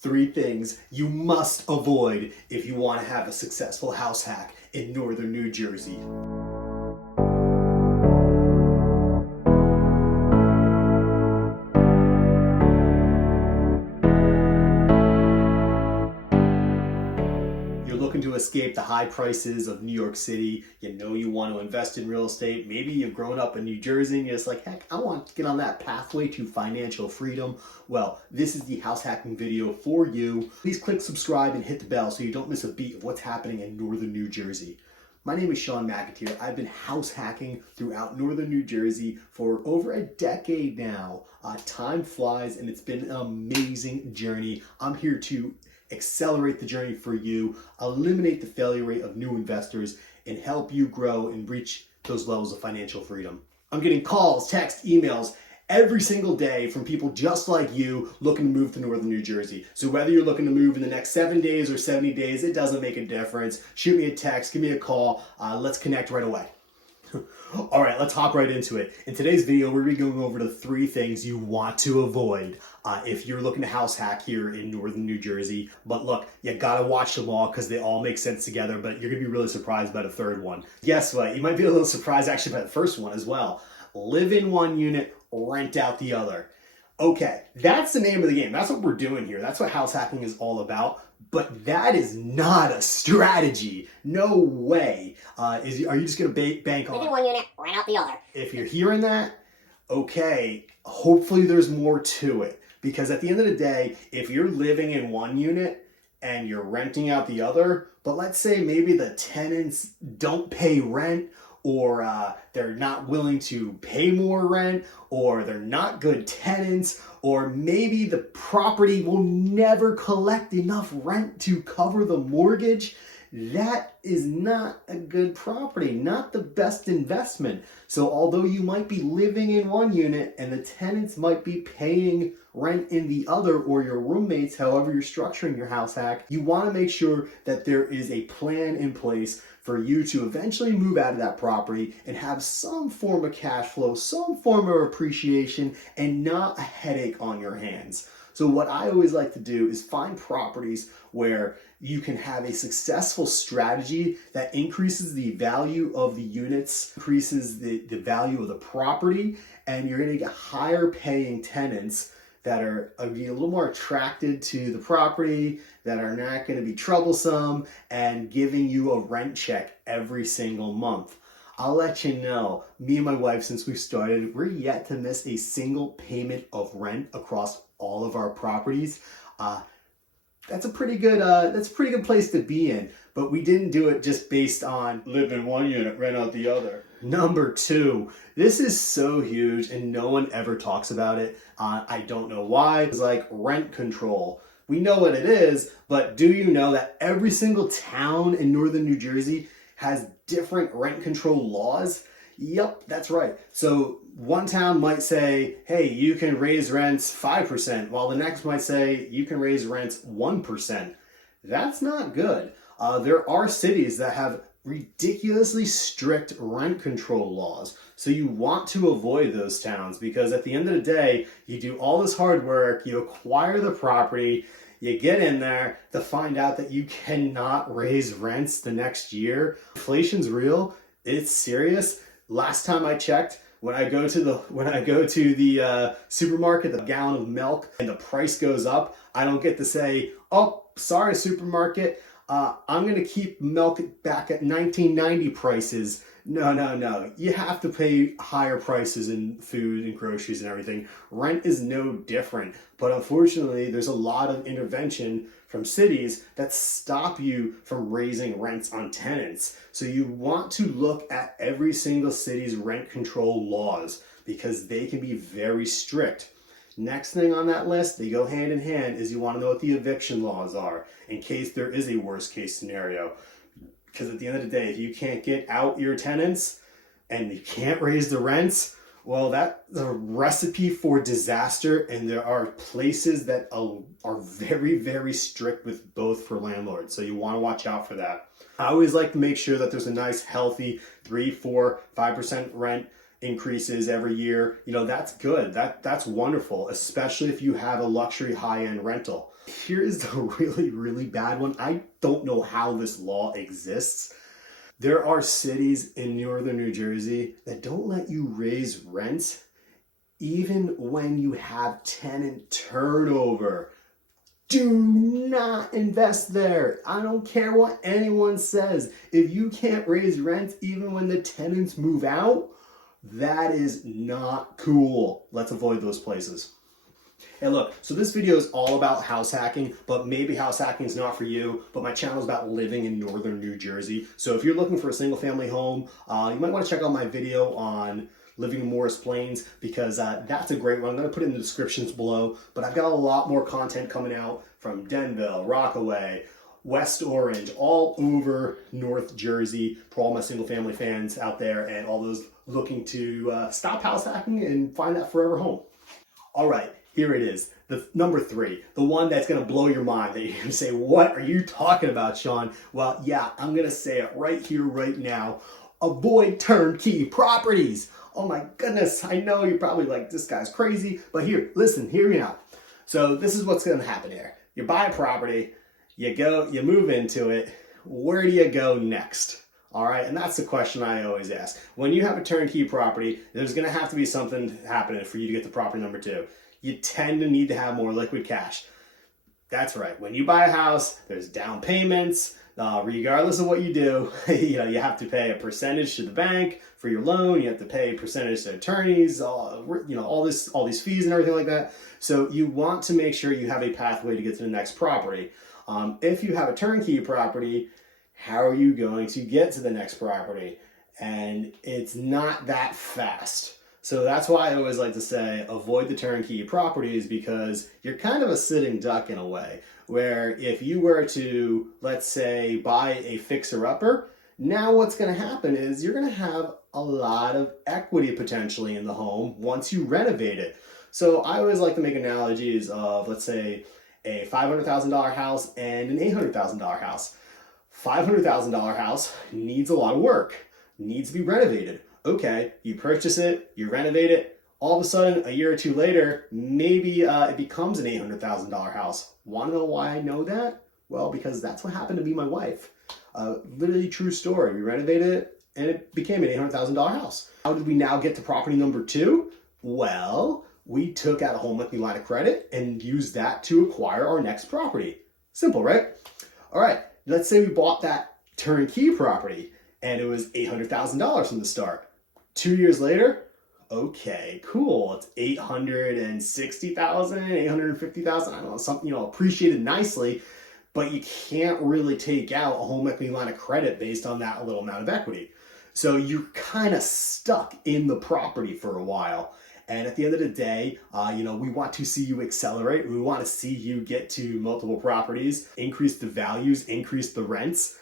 3 things you must avoid if you want to have a successful house hack in northern New Jersey. You're looking to escape the high prices of New York City. You know you want to invest in real estate. Maybe you've grown up in New Jersey and you're just like, heck, I want to get on that pathway to financial freedom. Well, this is the house hacking video for you. Please click subscribe and hit the bell so you don't miss a beat of what's happening in northern New Jersey. My name is Sean McAteer. I've been house hacking throughout northern New Jersey for over a decade now. Time flies and it's been an amazing journey. I'm here to accelerate the journey for you, eliminate the failure rate of new investors, and help you grow and reach those levels of financial freedom. I'm getting calls, texts, emails every single day from people just like you looking to move to northern New Jersey. So whether you're looking to move in the next 7 days or 70 days, it doesn't make a difference. Shoot me a text, give me a call, let's connect right away. All right, let's hop right into it. In today's video, we're going to be going over the 3 things you want to avoid if you're looking to house hack here in northern New Jersey. But look, you got to watch them all because they all make sense together, but you're going to be really surprised by the 3rd one. Guess what? You might be a little surprised actually by the 1st one as well. Live in one unit, rent out the other. Okay, that's the name of the game. That's what we're doing here. That's what house hacking is all about. But that is not a strategy. No way. Are you just going to bank on live in one unit, rent out the other? If you're hearing that, okay, hopefully there's more to it. Because at the end of the day, if you're living in one unit and you're renting out the other, but let's say maybe the tenants don't pay rent, or they're not willing to pay more rent, or they're not good tenants, or maybe the property will never collect enough rent to cover the mortgage, that is not a good property, not the best investment. So although you might be living in one unit and the tenants might be paying rent in the other, or your roommates, however you're structuring your house hack, you want to make sure that there is a plan in place for you to eventually move out of that property and have some form of cash flow, some form of appreciation, and not a headache on your hands. So what I always like to do is find properties where you can have a successful strategy that increases the value of the units, increases the value of the property, and you're going to get higher paying tenants that are be a little more attracted to the property, that are not going to be troublesome, and giving you a rent check every single month. I'll let you know, me and my wife, since we've started, we're yet to miss a single payment of rent across all of our properties. That's a pretty good place to be in. But we didn't do it just based on live in one unit, rent out the other. Number 2, this is so huge and no one ever talks about it. I don't know why. It's like rent control. We know what it is, but do you know that every single town in northern New Jersey has different rent control laws? Yep, that's right. So one town might say, hey, you can raise rents 5%, while the next might say you can raise rents 1%. That's not good. There are cities that have ridiculously strict rent control laws. So you want to avoid those towns because at the end of the day, you do all this hard work, you acquire the property, you get in there to find out that you cannot raise rents the next year. Inflation's real. It's serious. Last time I checked, when I go to the supermarket, the gallon of milk and the price goes up, I don't get to say, oh, sorry, supermarket, I'm going to keep milk back at 1990 prices. No. You have to pay higher prices in food and groceries and everything. Rent is no different. But unfortunately, there's a lot of intervention from cities that stop you from raising rents on tenants. So you want to look at every single city's rent control laws because they can be very strict. Next thing on that list, they go hand in hand, is you want to know what the eviction laws are in case there is a worst case scenario. Because at the end of the day, if you can't get out your tenants and you can't raise the rents, well, that's a recipe for disaster. And there are places that are very, very strict with both for landlords. So you want to watch out for that. I always like to make sure that there's a nice, healthy 3, 4, 5% rent increases every year, that's good. That's wonderful, especially if you have a luxury high-end rental. Here's the really, really bad one. I don't know how this law exists. There are cities in northern New Jersey that don't let you raise rents even when you have tenant turnover. Do not invest there. I don't care what anyone says. If you can't raise rents even when the tenants move out, that is not cool. Let's avoid those places. And look, so this video is all about house hacking, but maybe house hacking is not for you, but my channel is about living in northern New Jersey. So if you're looking for a single family home, you might want to check out my video on living in Morris Plains, because that's a great one. I'm going to put it in the descriptions below, but I've got a lot more content coming out from Denville, Rockaway, West Orange, all over North Jersey for all my single family fans out there and all those looking to stop house hacking and find that forever home. All right, here it is. The number 3, the one that's going to blow your mind, that you're going to say, what are you talking about, Sean? Well, yeah, I'm going to say it right here, right now. Avoid turnkey properties. Oh my goodness, I know you're probably like, this guy's crazy, but here, listen, hear me out. So this is what's going to happen here. You buy a property, you move into it. Where do you go next? All right, and that's the question I always ask. When you have a turnkey property, there's going to have to be something happening for you to get to property number 2. You tend to need to have more liquid cash. That's right. When you buy a house, there's down payments. Regardless of what you do, you have to pay a percentage to the bank for your loan. You have to pay a percentage to attorneys. All these fees and everything like that. So you want to make sure you have a pathway to get to the next property. If you have a turnkey property, how are you going to get to the next property? And it's not that fast. So that's why I always like to say avoid the turnkey properties, because you're kind of a sitting duck in a way, where if you were to, let's say, buy a fixer-upper, now what's going to happen is you're going to have a lot of equity potentially in the home once you renovate it. So I always like to make analogies of, let's say, a $500,000 house and an $800,000 house. $500,000 house needs a lot of work, needs to be renovated. Okay, you purchase it, you renovate it, all of a sudden, a year or two later, maybe it becomes an $800,000 house. Want to know why I know that? Well, because that's what happened to be my wife. Literally true story. We renovated it, and it became an $800,000 house. How did we now get to property number 2? Well, we took out a home equity line of credit and used that to acquire our next property. Simple, right? All right, let's say we bought that turnkey property, and it was $800,000 from the start. 2 years later, okay, cool. It's $860,000, $850,000. I don't know, something, appreciated nicely, but you can't really take out a home equity line of credit based on that little amount of equity. So you're kind of stuck in the property for a while. And at the end of the day, we want to see you accelerate. We want to see you get to multiple properties, increase the values, increase the rents.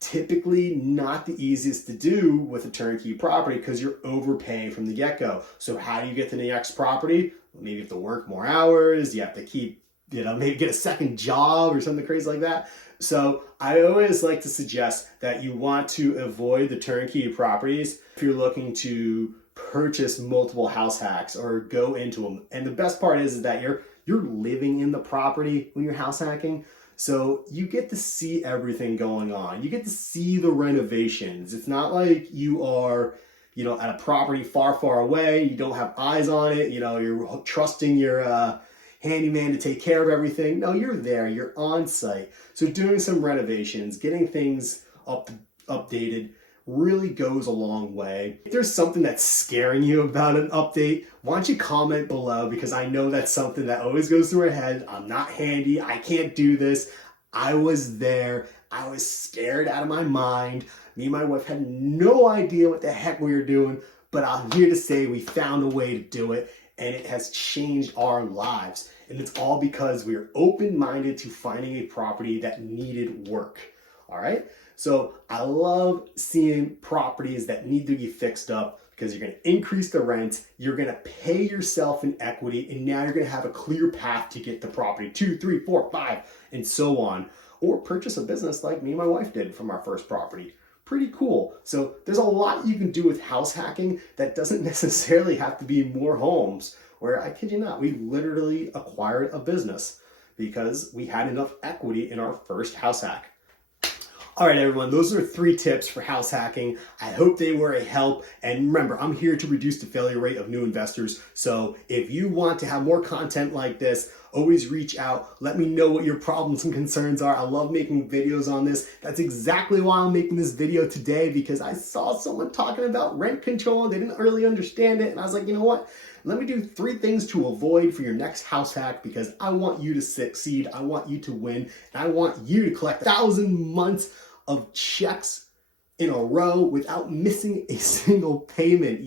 Typically not the easiest to do with a turnkey property because you're overpaying from the get-go. So how do you get to the next property? Maybe you have to work more hours. You have to keep, maybe get a second job or something crazy like that. So I always like to suggest that you want to avoid the turnkey properties if you're looking to purchase multiple house hacks or go into them. And the best part is that you're living in the property when you're house hacking. So you get to see everything going on. You get to see the renovations. It's not like you are, at a property far, far away. You don't have eyes on it. You're trusting your handyman to take care of everything. No, you're there. You're on site. So doing some renovations, getting things updated really goes a long way. If there's something that's scaring you about an update, why don't you comment below, because I know that's something that always goes through my head. I'm not handy. I can't do this. I was there. I was scared out of my mind. Me and my wife had no idea what the heck we were doing, but I'm here to say we found a way to do it, and it has changed our lives. And it's all because we were open-minded to finding a property that needed work. All right? So I love seeing properties that need to be fixed up, because you're going to increase the rent, you're going to pay yourself in equity, and now you're going to have a clear path to get the property 2, 3, 4, 5, and so on. Or purchase a business like me and my wife did from our first property. Pretty cool. So there's a lot you can do with house hacking that doesn't necessarily have to be more homes, where I kid you not, we literally acquired a business because we had enough equity in our first house hack. All right, everyone, those are 3 tips for house hacking. I hope they were a help. And remember, I'm here to reduce the failure rate of new investors. So if you want to have more content like this, always reach out. Let me know what your problems and concerns are. I love making videos on this. That's exactly why I'm making this video today, because I saw someone talking about rent control and they didn't really understand it. And I was like, you know what? Let me do 3 things to avoid for your next house hack, because I want you to succeed. I want you to win. And I want you to collect 1,000 months of checks in a row without missing a single payment.